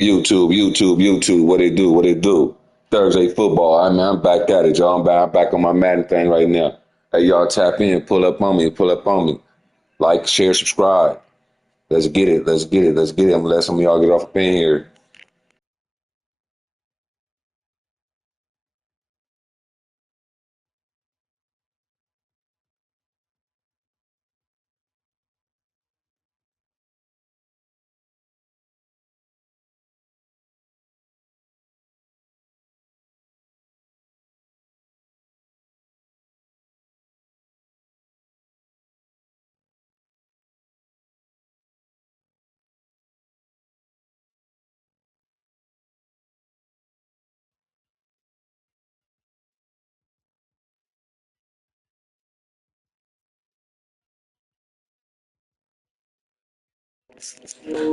YouTube. What they do? What they do? Thursday football. I mean, I'm back at it, y'all. I'm back on my Madden thing right now. Hey, y'all, tap in, pull up on me, pull up on me. Like, share, subscribe. Let's get it. Let's get it. Let's get it. I'm gonna let some of y'all get off up in here.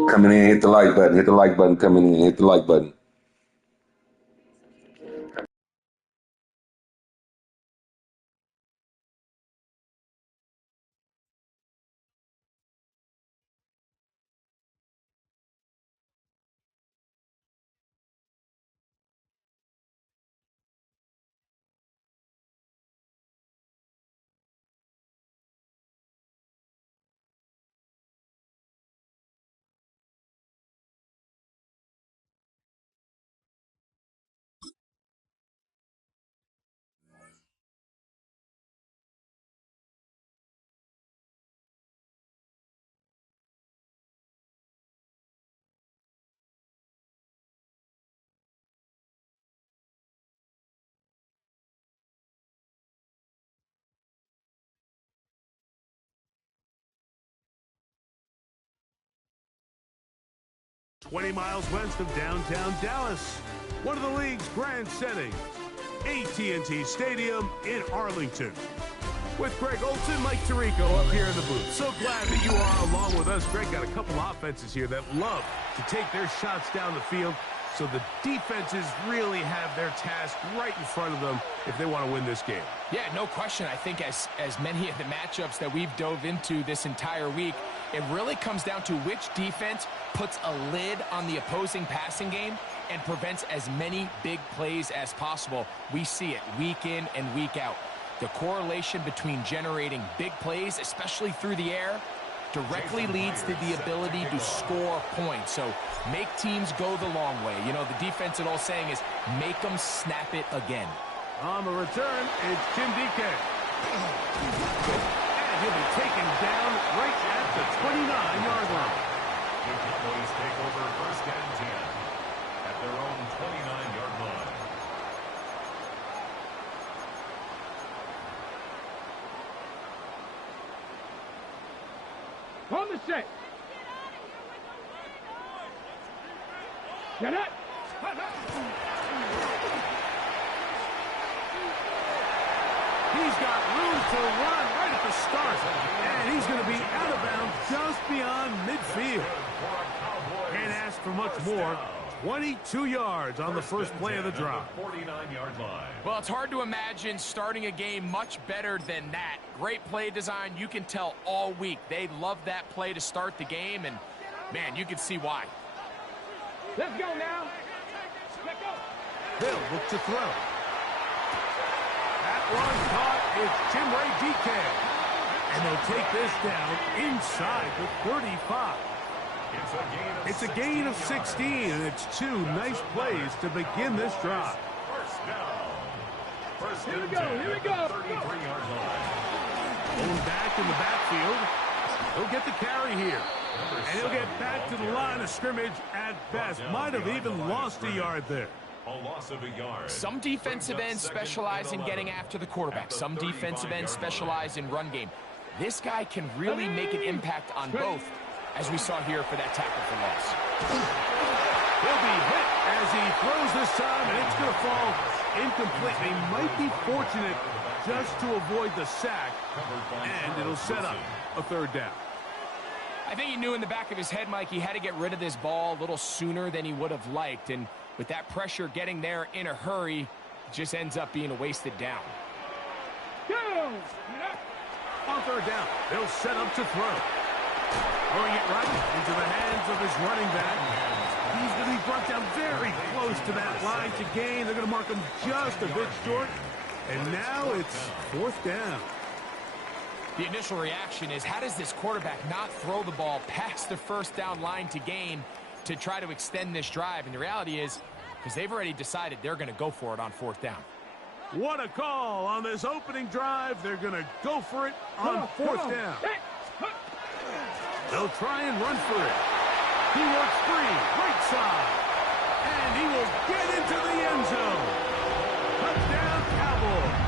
Coming in, hit the like button. Hit the like button. Coming in, hit the like button. 20 miles west of downtown Dallas, one of the league's grand settings, AT&T Stadium in Arlington. With Greg Olson, Mike Tirico up here in the booth. So glad that you are along with us. Greg got a couple offenses here that love to take their shots down the field, so the defenses really have their task right in front of them if they want to win this game. Yeah, no question. I think as many of the matchups that we've dove into this entire week, it really comes down to which defense puts a lid on the opposing passing game and prevents as many big plays as possible. We see it week in and week out. The correlation between generating big plays, especially through the air, directly leads to the ability to score points. So make teams go the long way. You know, the defense, an old saying is, make them snap it again. On the return, it's Tim DK. And he'll be taken down right at the 29-yard line. The Cowboys take over first and 10 at their own 29-yard line. On the set. Get it. He's got room to run right at the start. And he's going to be out of bounds just beyond midfield. Can't ask for much more. 22 yards on the first play of the drive. 49-yard line. Well, it's hard to imagine starting a game much better than that. Great play design. You can tell all week they love that play to start the game, and, man, you can see why. Let's go now. Let's go. They'll look to throw. That one caught is Jimray DK. And they'll take this down inside the 35. It's a gain of 16, and it's two nice plays to begin this drive. First down. First Here we go. Here we go. 33-yard line. Going back in the backfield. He'll get the carry here. And he'll get back to the line of scrimmage at best. Might have even lost a yard there. A loss of a yard. Some defensive ends specialize in getting after the quarterback. Some defensive ends specialize in run game. This guy can really make an impact on both, as we saw here for that tackle for loss. He'll be hit as he throws this time, and it's going to fall incomplete. They might be fortunate just to avoid the sack, and it'll set up a third down. I think he knew in the back of his head, Mike, he had to get rid of this ball a little sooner than he would have liked, and with that pressure getting there in a hurry, it just ends up being a wasted down. On third down, they'll set up to throw. Throwing it right into the hands of his running back. He's going to be brought down very close to that line to gain. They're going to mark him just a bit short. And now it's fourth down. The initial reaction is, how does this quarterback not throw the ball past the first down line to gain to try to extend this drive? And the reality is, because they've already decided they're going to go for it on fourth down. What a call on this opening drive. They're going to go for it on fourth down. They'll try and run for it. He works free, right side. And he will get into the end zone. Touchdown, Cowboys.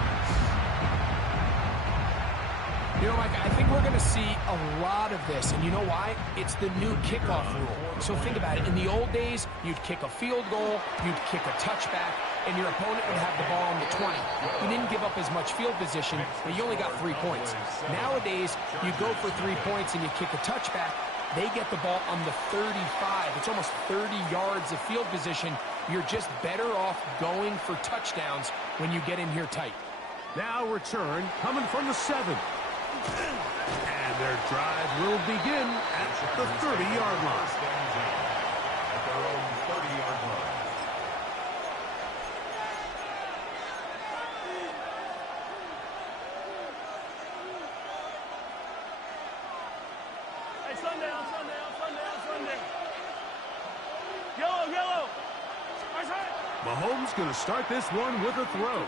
You know, Mike, I think we're going to see a lot of this. And you know why? It's the new kickoff rule. So think about it. In the old days, you'd kick a field goal, you'd kick a touchback, and your opponent would have the ball on the 20. You didn't give up as much field position, but you only got 3 points. Nowadays, you go for 3 points and you kick a touchback. They get the ball on the 35. It's almost 30 yards of field position. You're just better off going for touchdowns when you get in here tight. Now return coming from the 7. And their drive will begin at the 30-yard line. At their own 30-yard line. Hey, sundown. Yellow. Mahomes going to start this one with a throw.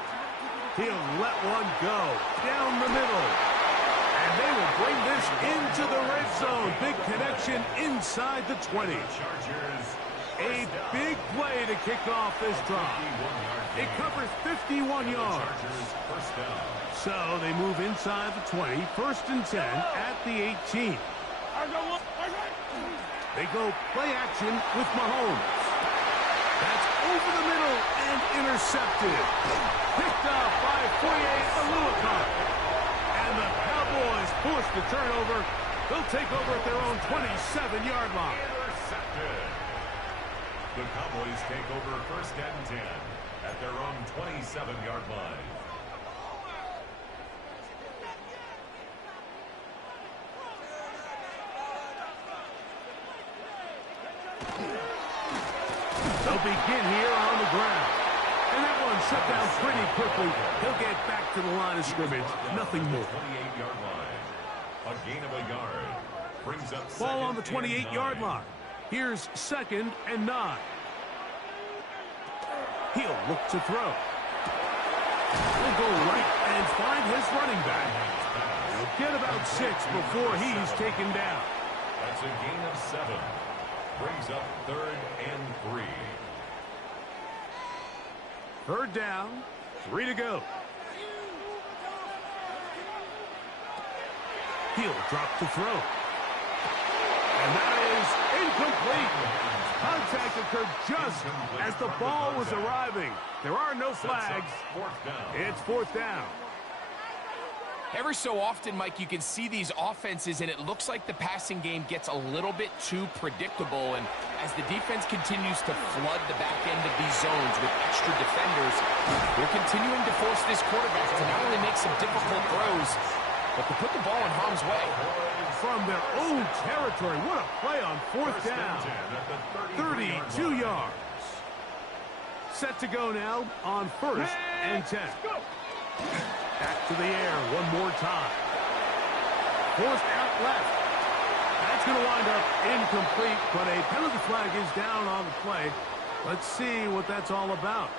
He'll let one go down the middle. And they will bring this into the red zone. Big connection inside the 20. A big play to kick off this drive. It covers 51 yards. So they move inside the 20. First and 10 at the 18. They go play action with Mahomes. That's over the middle and intercepted. Picked up by Foye Oluokun. And the Cowboys force the turnover. They'll take over at their own 27-yard line. Intercepted. The Cowboys take over first and 10 at their own 27-yard line. They'll begin here on the ground. And that one shut down pretty quickly. He'll get back to the line of scrimmage. Nothing more. 28-yard line. A gain of a yard. Brings up Ball on the 28-yard line. Here's second and 9. He'll look to throw. He'll go right and find his running back. He'll get about 6 before he's taken down. That's a gain of 7. Brings up third and 3. Third down, 3 to go. He'll drop to throw. And that is incomplete. Contact occurred just as the ball was arriving. There are no flags. It's fourth down. Every so often, Mike, you can see these offenses, and it looks like the passing game gets a little bit too predictable. And as the defense continues to flood the back end of these zones with extra defenders, they're continuing to force this quarterback to not only make some difficult throws, but to put the ball in harm's way. From their own territory, what a play on fourth down. 32 yards. Set to go now on first and 10. Back to the air one more time. Forced out left. That's going to wind up incomplete, but a penalty flag is down on the play. Let's see what that's all about.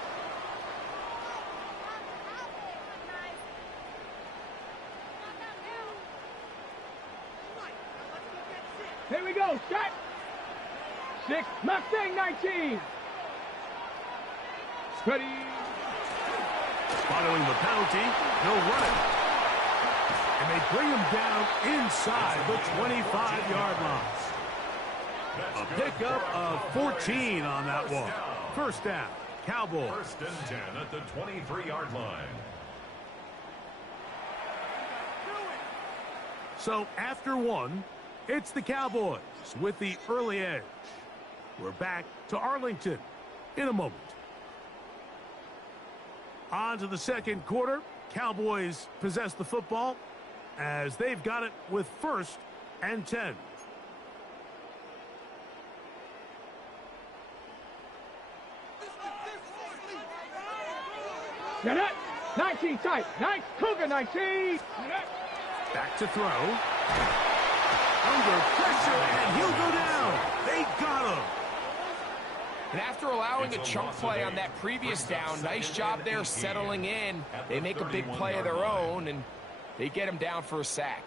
Here we go. Set. 6. Mustang 19. Steady. Following the penalty, they'll run it. And they bring him down inside the 25-yard line. A pickup of 14 on that one. First down, Cowboys. First and 10 at the 23-yard line. So after one, it's the Cowboys with the early edge. We're back to Arlington in a moment. On to the second quarter. Cowboys possess the football as they've got it with first and 10. Get it. 19 tight. Nice. Cougar 19. Back to throw. Under pressure, and he'll go down. They got him. And after allowing a chunk play on that previous down, nice job there settling in. They make a big play of their own, and they get him down for a sack.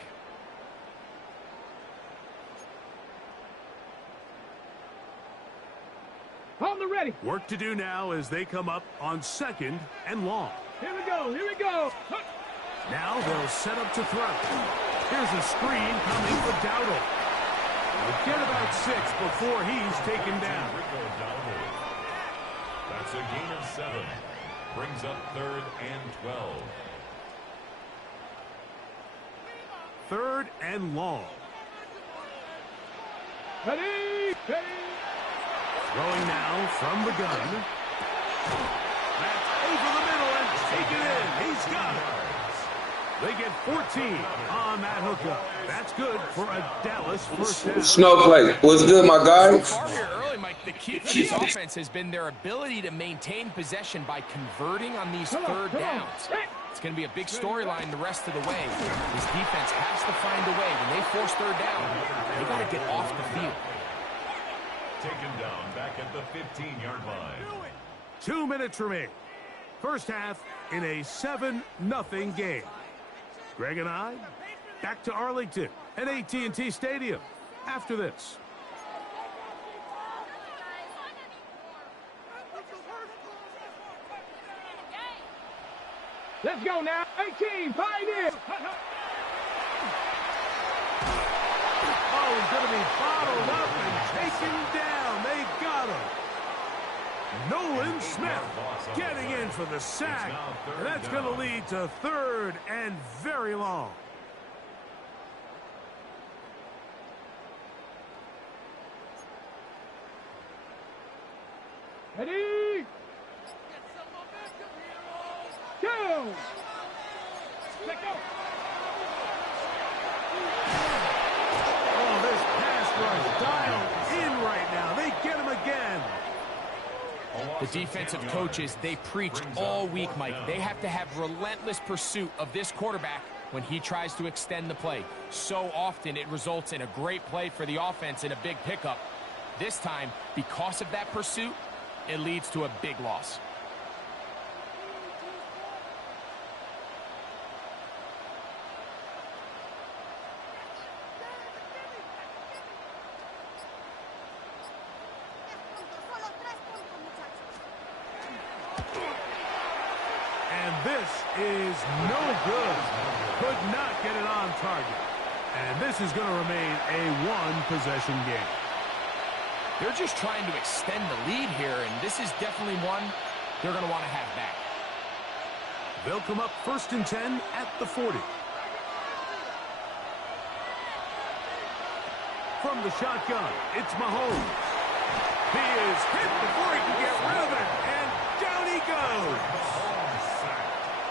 On the ready. Work to do now as they come up on 2nd and long. Here we go. Here we go. Now they'll set up to throw. Here's a screen coming for Dowdle. They'll get about 6 before he's taken down. That's a gain of 7. Brings up 3rd and 12. 3rd and long. Ready. Ready. Throwing now from the gun. That's over the middle and taken in. He's got it. They get 14 on that hookup. That's good for a Dallas first down. Snowflake, what's good, my guy? So far here early, Mike, the key for this offense has been their ability to maintain possession by converting on these third downs. It's going to be a big storyline the rest of the way. This defense has to find a way. When they force third down, they got to get off the field. Taken down back at the 15-yard line. 2 minutes remain. First half in a 7-0 game. Greg and I back to Arlington at AT&T Stadium after this. Let's go now. 18. 5 in. Oh, he's going to be bottled up and taken down. They got him. Nolan Smith getting in for the sack. And that's going to lead to 3rd and very long. Ready. Go. Let go. Oh, this pass rush dialed in right now. They get him again. The defensive coaches, they preach all week, Mike. They have to have relentless pursuit of this quarterback when he tries to extend the play. So often it results in a great play for the offense and a big pickup. This time, because of that pursuit, it leads to a big loss. This is no good. Could not get it on target. And this is going to remain a one-possession game. They're just trying to extend the lead here, and this is definitely one they're going to want to have back. They'll come up 1st and 10 at the 40. From the shotgun, it's Mahomes. He is hit before he can get rid of it, and down he goes.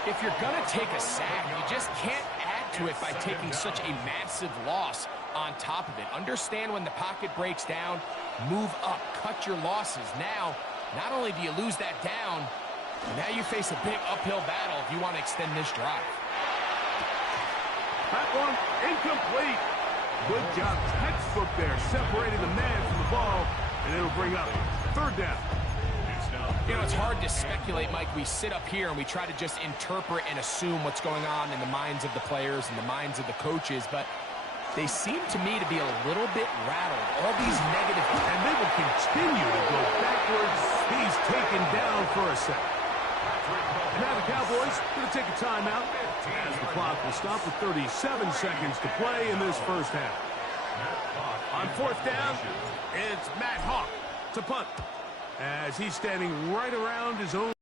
If you're going to take a sack, you just can't add to it by taking such a massive loss on top of it. Understand when the pocket breaks down, move up, cut your losses. Now, not only do you lose that down, now you face a big uphill battle if you want to extend this drive. That one incomplete. Good job, textbook there, separating the man from the ball, and it'll bring up 3rd down. You know, it's hard to speculate, Mike. We sit up here and we try to just interpret and assume what's going on in the minds of the players and the minds of the coaches, but they seem to me to be a little bit rattled. All these negative... And they will continue to go backwards. He's taken down for a second. And now the Cowboys going to take a timeout as the clock will stop with 37 seconds to play in this first half. On 4th down, it's Matt Hawk to punt, as he's standing right around his own.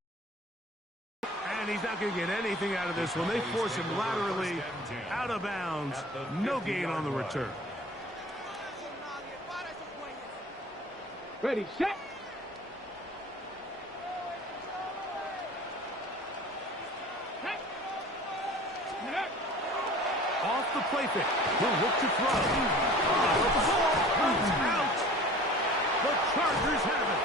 And he's not going to get anything out of this one. They force him laterally out of bounds. No gain on the return. Ready, set. Off the play fake. He'll look to throw. The ball comes out. The Chargers have it.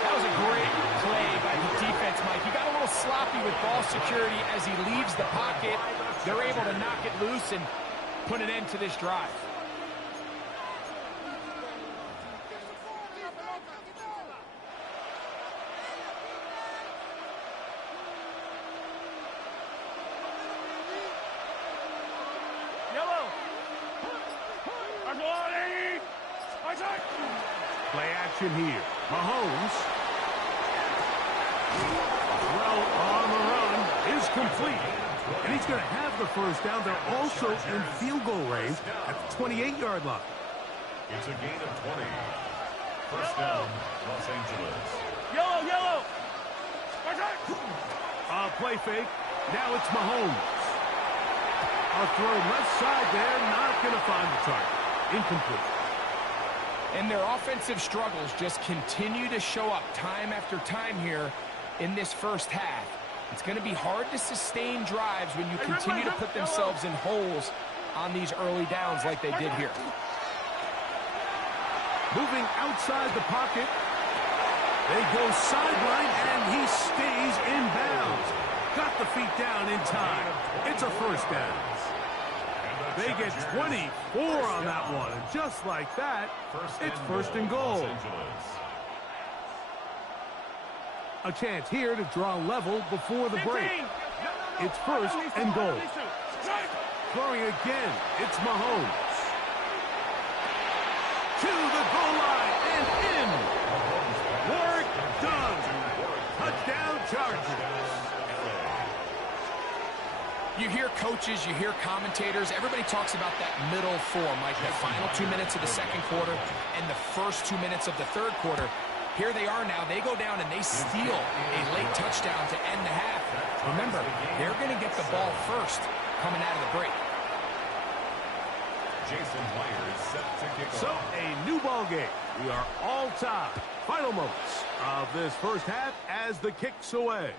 That was a great play by the defense, Mike. You got a little sloppy with ball security as he leaves the pocket. They're able to knock it loose and put an end to this drive. Play action here. Mahomes. Throw on the run is complete. And he's going to have the first down. They're also in field goal range at the 28-yard line. It's a gain of 20. First down, Los Angeles. Yellow. Play fake. Now it's Mahomes. A throw left side there. Not going to find the target. Incomplete. And their offensive struggles just continue to show up time after time here in this first half. It's going to be hard to sustain drives when you continue to put themselves in holes on these early downs like they did here. Moving outside the pocket. They go sideline, and he stays in bounds. Got the feet down in time. It's a first down. They get 24 on that one, and just like that, it's first and goal. A chance here to draw level before the break. It's first and goal. Throwing again, it's Mahomes. To the goal line and in. Work done. Touchdown Chargers. You hear coaches, you hear commentators, everybody talks about that middle form, like the final 2 minutes of the second quarter and the first 2 minutes of the third quarter. Here they are now. They go down and they steal a late touchdown to end the half. Remember, they're going to get the ball first coming out of the break. Jason Myers set to kick So, off. a new ball game. We are all tied. Final moments of this first half as the kick's away.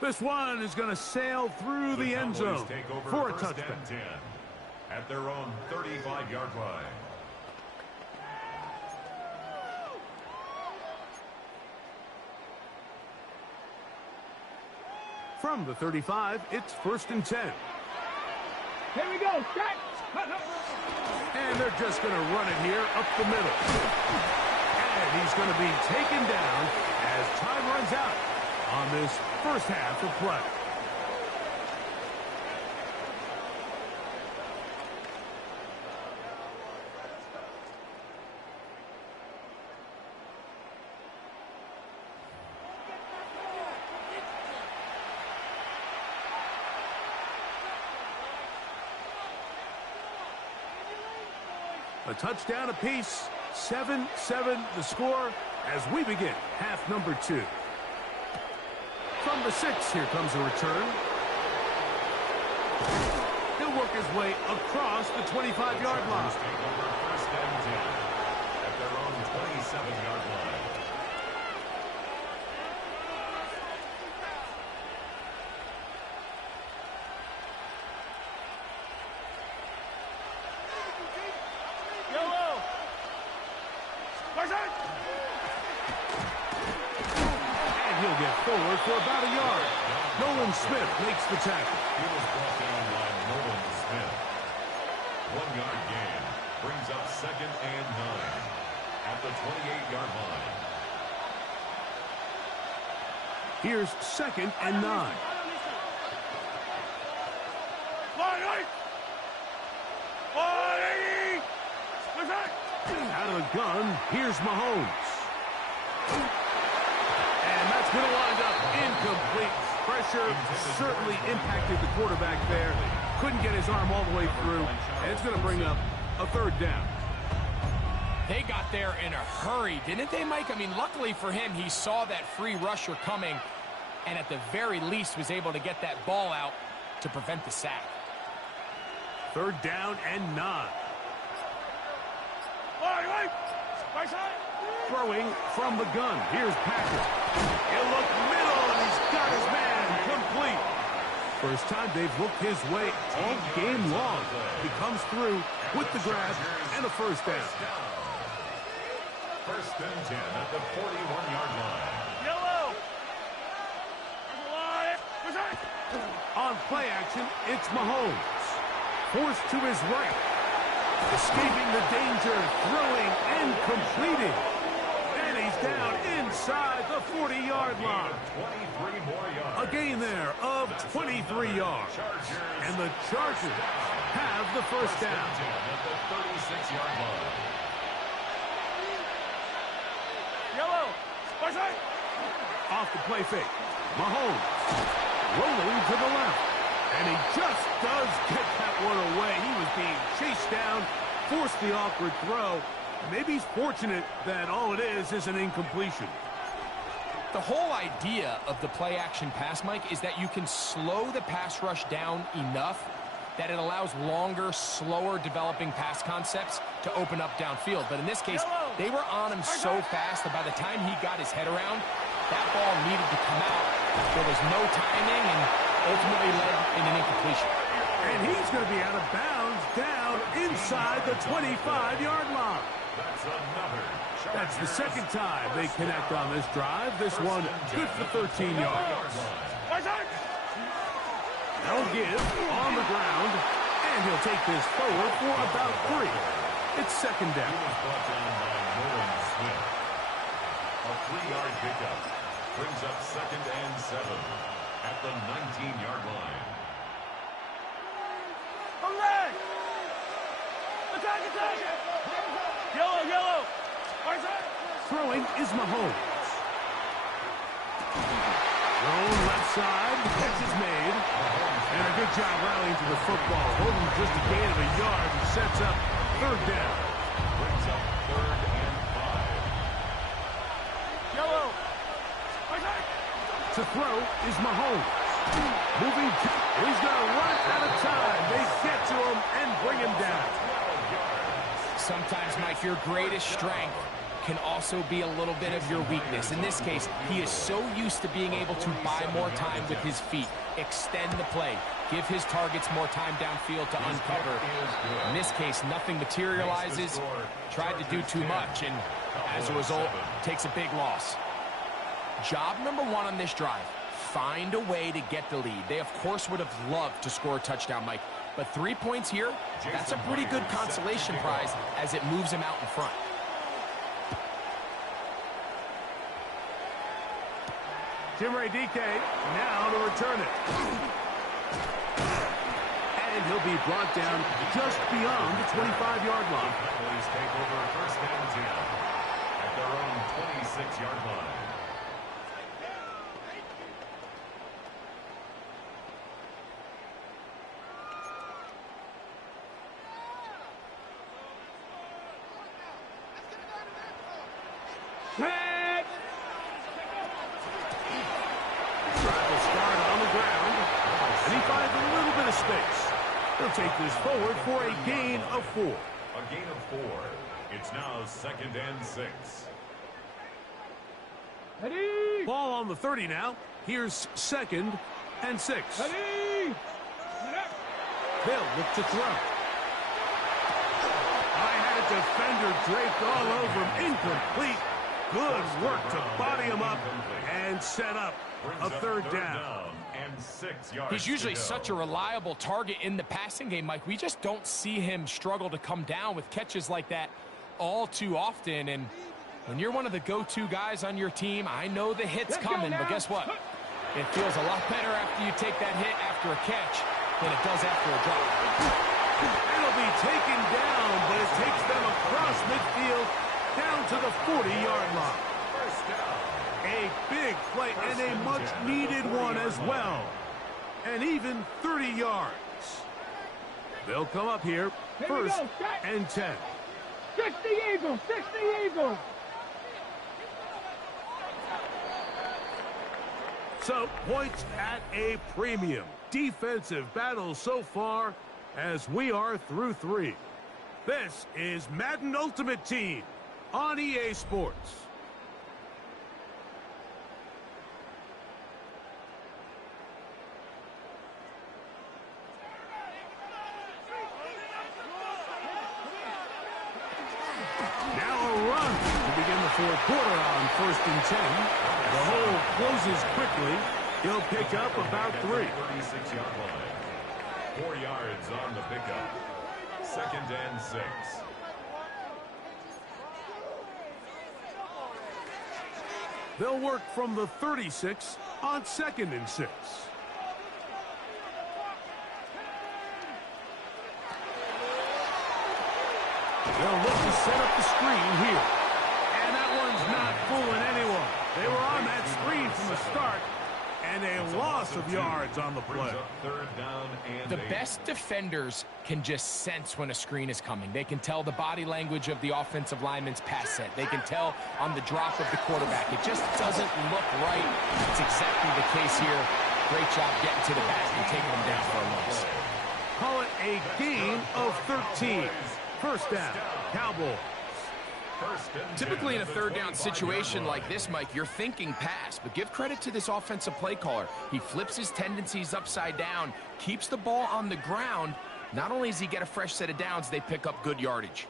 This one is going to sail through the end Cowboys zone take over for a first touchdown. and 10 at their own 35-yard line. From the 35, it's first and 10. Here we go. Strike. And they're just going to run it here up the middle. And he's going to be taken down as time runs out on this first half of play. A touchdown apiece, 7-7 the score as we begin half number 2. From the 6, here comes a return. He'll work his way across the 25-yard line. Take over first and 10 at their own 27-yard line. Yellow. And he'll get forward for about a yard. Nolan Smith makes the tackle. He was brought down by Nolan Smith. 1-yard gain brings up second and 9 at the 28-yard line. Here's second and 9. Out of the gun, here's Mahomes. And that's going to wind up incomplete. Pressure certainly impacted the quarterback there. Couldn't get his arm all the way through. And it's going to bring up a third down. They got there in a hurry, didn't they, Mike? I mean, luckily for him, he saw that free rusher coming and at the very least was able to get that ball out to prevent the sack. Third down and 9. Throwing from the gun. Here's Packard. He'll look middle, and he's got his man complete. First time they've looked his way all game long. He comes through with the grab and a first down. First and 10 at the 41-yard line. Yellow. On play action, it's Mahomes. Forced to his right. Escaping the danger, throwing and completing. And he's down inside the 40-yard line. 23 more yards. A gain there of 23 yards. And the Chargers have the first down. At the 36-yard line. Yellow. Off the play fake. Mahomes rolling to the left. And he just does get that one away. He was being chased down, forced the awkward throw. Maybe he's fortunate that all it is an incompletion. The whole idea of the play-action pass, Mike, is that you can slow the pass rush down enough that it allows longer, slower developing pass concepts to open up downfield. But in this case, they were on him so fast that by the time he got his head around, that ball needed to come out. There was no timing and ultimately led in an incompletion. And he's going to be out of bounds down inside the 25-yard line. That's the second time they connect on this drive. This one good for 13 yards. They'll give on the ground, and he'll take this forward for about 3. It's second down. Brought down by Nolan Smith. A 3-yard pickup brings up 2nd and 7 at the 19-yard line. Yellow. Throwing is Mahomes. Thrown left side, catch is made. And a good job rallying to the football. Holding just a gain of a yard and sets up third down. Brings up 3rd and 5. Yellow. To throw is Mahomes. Moving, he's going to run out of time. They get to him and bring him down. Sometimes, Mike, your greatest strength can also be a little bit of your weakness. In this case, he is so used to being able to buy more time with his feet, extend the play, give his targets more time downfield to uncover. In this case, nothing materializes, tried to do too much, and as a result, takes a big loss. Job number 1 on this drive, find a way to get the lead. They, of course, would have loved to score a touchdown, Mike, but 3 points here, that's a pretty good consolation prize as it moves him out in front. Jimmy DK now to return it. And he'll be brought down just beyond the 25-yard line. Cowboys take over 1st and 10 at their own 26-yard line. Drive will start on the ground, and he finds a little bit of space. He'll take this forward for a gain of 4. A gain of 4. It's now 2nd and 6. Ready. Ball on the 30 now. Here's 2nd and 6. Ready. They'll look to throw. I had a defender draped all over him. Incomplete. Good work to body him up and set up a third down. And 6 yards. He's usually such a reliable target in the passing game, Mike. We just don't see him struggle to come down with catches like that all too often. And when you're one of the go-to guys on your team, I know the hit's coming, but guess what? It feels a lot better after you take that hit after a catch than it does after a drop. It'll be taken down, but it takes them across midfield down to the 40-yard line. First down. A big play and a much-needed one as well. And even 30 yards. They'll come up here, 1st and 10. 60 Eagles. 60 Eagles. So, points at a premium. Defensive battle so far as we are through 3. This is Madden Ultimate Team on EA Sports. Now a run to begin the 4th quarter on 1st and 10. The hole closes quickly, He'll pick up about 3. 36-yard line. 4 yards on the pickup. 2nd and 6. They'll work from the 36 on 2nd and 6. They'll look to set up the screen here. And that one's not fooling anyone. They were on that screen from the start, and a loss of yards on the play. The best defenders can just sense when a screen is coming. They can tell the body language of the offensive lineman's pass set. They can tell on the drop of the quarterback. It just doesn't look right. It's exactly the case here. Great job getting to the back and taking them down for a loss. Call it a gain of 13. First down, Cowboys. Typically in a third down situation like this, Mike, you're thinking pass, but give credit to this offensive play caller. He flips his tendencies upside down, keeps the ball on the ground. Not only does he get a fresh set of downs, they pick up good yardage.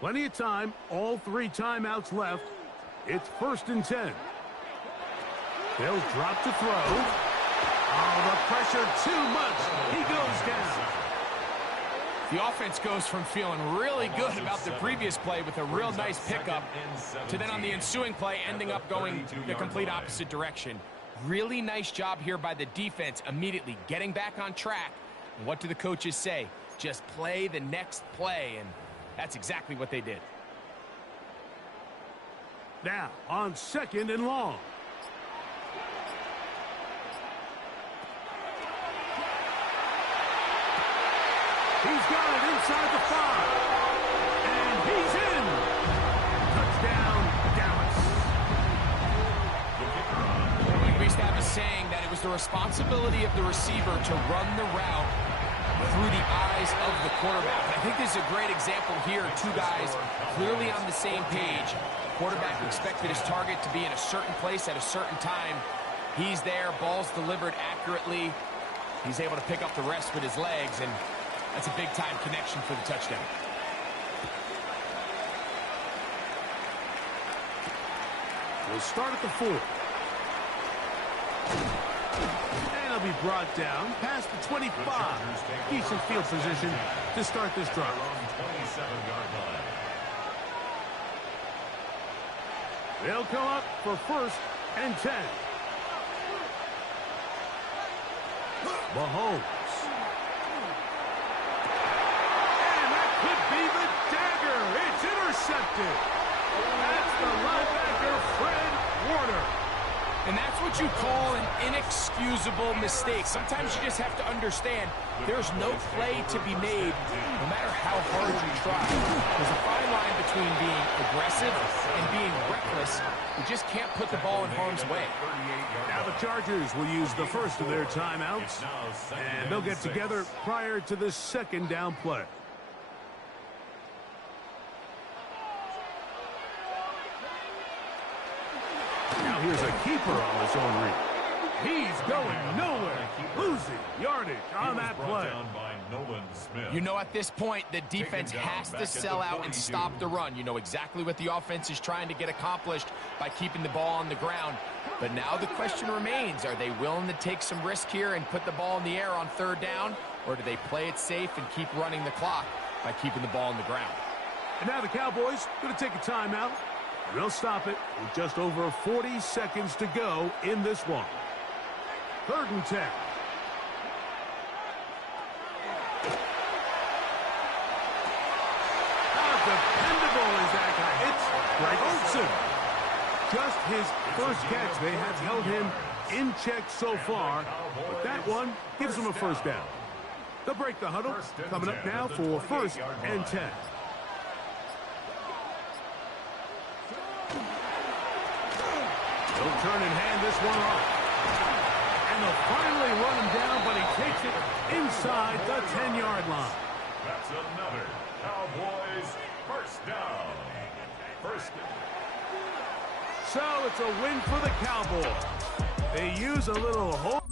Plenty of time, all 3 timeouts left. It's 1st and 10. They'll drop to throw. Oh, the pressure too much. He goes down. The offense goes from feeling really good about the previous play with a real nice pickup to then on the ensuing play ending up going the complete opposite direction. Really nice job here by the defense, immediately getting back on track. And what do the coaches say? Just play the next play, and that's exactly what they did. Now on 2nd and long. He's got it inside the 5. And he's in. Touchdown, Dallas. We used to have a saying that it was the responsibility of the receiver to run the route through the eyes of the quarterback. And I think this is a great example here. 2 guys clearly on the same page. Quarterback expected his target to be in a certain place at a certain time. He's there, ball's delivered accurately. He's able to pick up the rest with his legs, and that's a big-time connection for the touchdown. We'll start at the 4. And he'll be brought down past the 25. Decent field position to start this drive. 27-yard line. They'll come up for 1st and 10. Mahomes. It's intercepted. That's the linebacker, Fred Warner. And that's what you call an inexcusable mistake. Sometimes you just have to understand there's no play to be made, no matter how hard you try. There's a fine line between being aggressive and being reckless. You just can't put the ball in harm's way. Now the Chargers will use the first of their timeouts, and they'll get together prior to the 2nd down play. Now here's a keeper on the zone read. He's going nowhere. Losing yardage on that play. You know, at this point, the defense has to sell out and stop the run. You know exactly what the offense is trying to get accomplished by keeping the ball on the ground. But now the question remains, are they willing to take some risk here and put the ball in the air on 3rd down? Or do they play it safe and keep running the clock by keeping the ball on the ground? And now the Cowboys going to take a timeout. And they'll stop it with just over 40 seconds to go in this one. 3rd and 10. How dependable is that guy? It's Greg Olsen. Just his first catch. They have held him in check so far. But that one gives him a 1st down. They'll break the huddle. Coming up now for 1st and 10. They'll turn and hand this one off. And they'll finally run him down, but he takes it inside the 10-yard line. That's another Cowboys 1st down. 1st. So it's a win for the Cowboys. They use a little hope.